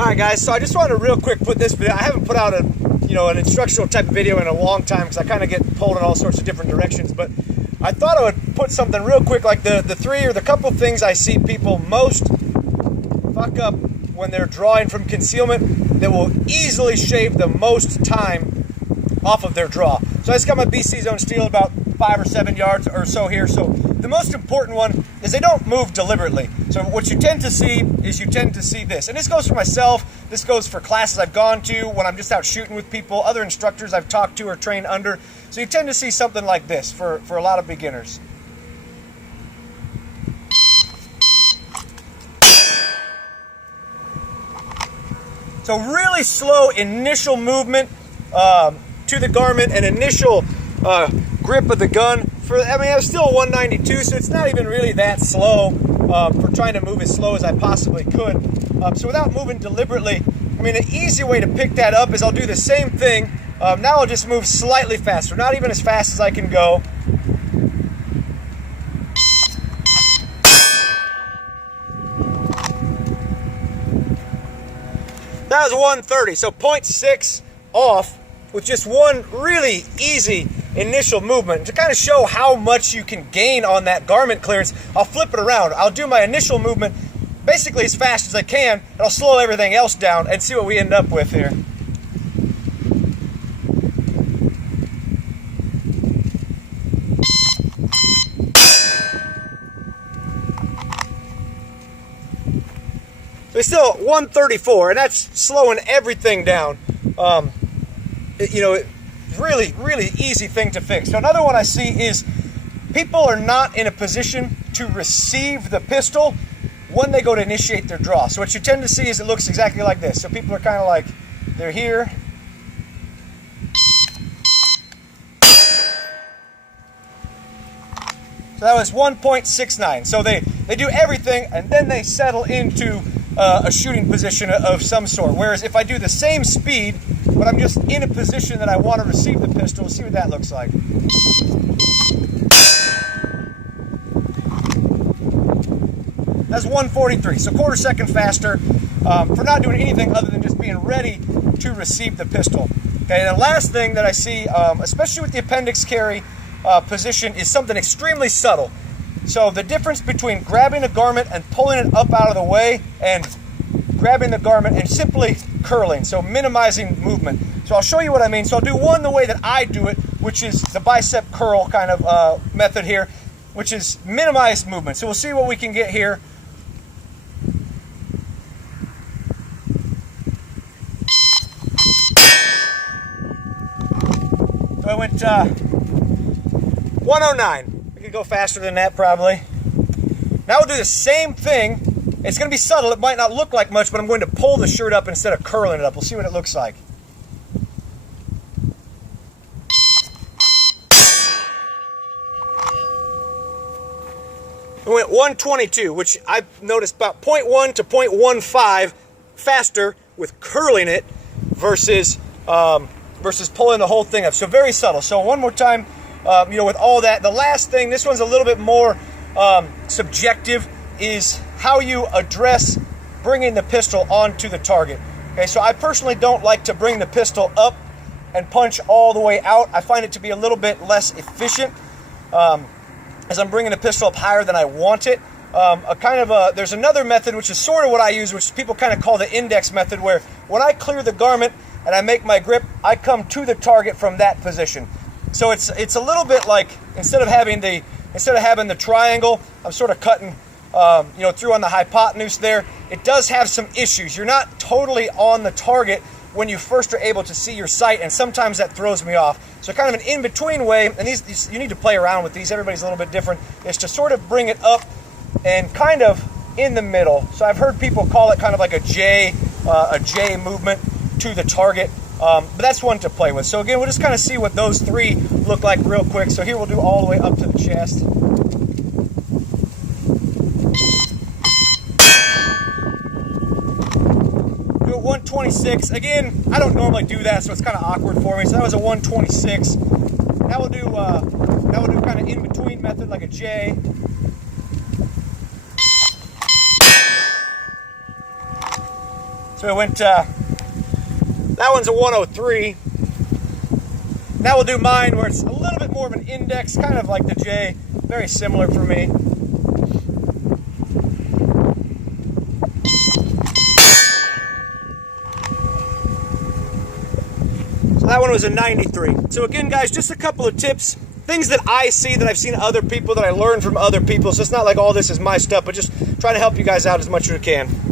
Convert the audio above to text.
Alright guys, so I just wanted to real quick put this video. I haven't put out an instructional type of video in a long time because I kind of get pulled in all sorts of different directions, but I thought I would put something real quick like the three or the couple things I see people most fuck up when they're drawing from concealment that will easily shave the most time off of their draw. So I just got my BC Zone Steel about 5 or 7 yards or so here. So the most important one is they don't move deliberately. So what you tend to see is this. And this goes for myself. This goes for classes I've gone to, when I'm just out shooting with people, other instructors I've talked to or trained under. So you tend to see something like this for a lot of beginners. So really slow initial movement to the garment and initial grip of the gun. I'm still a 192, so it's not even really that slow for trying to move as slow as I possibly could. So without moving deliberately, an easy way to pick that up is I'll do the same thing. Now I'll just move slightly faster, not even as fast as I can go. That was 130, so 0.6 off with just one really easy initial movement. To kind of show how much you can gain on that garment clearance, I'll flip it around. I'll do my initial movement basically as fast as I can, and I'll slow everything else down and see what we end up with here. It's still 134, and that's slowing everything down. Really, really easy thing to fix. So another one I see is people are not in a position to receive the pistol when they go to initiate their draw. So what you tend to see is it looks exactly like this. So people are kind of like, they're here. So that was 1.69. So they do everything and then they settle into a shooting position of some sort. Whereas if I do the same speed, but I'm just in a position that I want to receive the pistol, see what that looks like. That's 143, so quarter second faster for not doing anything other than just being ready to receive the pistol. Okay, the last thing that I see, especially with the appendix carry position, is something extremely subtle. So the difference between grabbing a garment and pulling it up out of the way and grabbing the garment and simply curling, so minimizing movement. So I'll show you what I mean. So I'll do one the way that I do it, which is the bicep curl kind of method here, which is minimized movement. So we'll see what we can get here. So I went 109. We could go faster than that probably. Now we'll do the same thing. It's going to be subtle. It might not look like much, but I'm going to pull the shirt up instead of curling it up. We'll see what it looks like. We went 122, which I've noticed about 0.1 to 0.15 faster with curling it versus pulling the whole thing up. So very subtle. So one more time, with all that. The last thing, this one's a little bit more subjective, is how you address bringing the pistol onto the target. Okay, so I personally don't like to bring the pistol up and punch all the way out. I find it to be a little bit less efficient as I'm bringing the pistol up higher than I want it. There's another method, which is sort of what I use, which people kind of call the index method, where when I clear the garment and I make my grip, I come to the target from that position. So it's a little bit like, instead of having the triangle, I'm sort of cutting through on the hypotenuse there. It does have some issues. You're not totally on the target when you first are able to see your sight, and sometimes that throws me off. So kind of an in-between way, and these you need to play around with these, everybody's a little bit different, is to sort of bring it up and kind of in the middle. So I've heard people call it kind of like a J movement to the target. But that's one to play with. So again, we'll just kind of see what those three look like real quick. So here we'll do all the way up to the chest. Do a 126. Again, I don't normally do that, so it's kind of awkward for me. So that was a 126. Now we'll do kind of in between method like a J. So we went, that one's a 103. Now we'll do mine where it's a little bit more of an index, kind of like the J, very similar for me. So that one was a 93. So again, guys, just a couple of tips, things that I see, that I've seen other people, that I learned from other people. So it's not like all this is my stuff, but just trying to help you guys out as much as we can.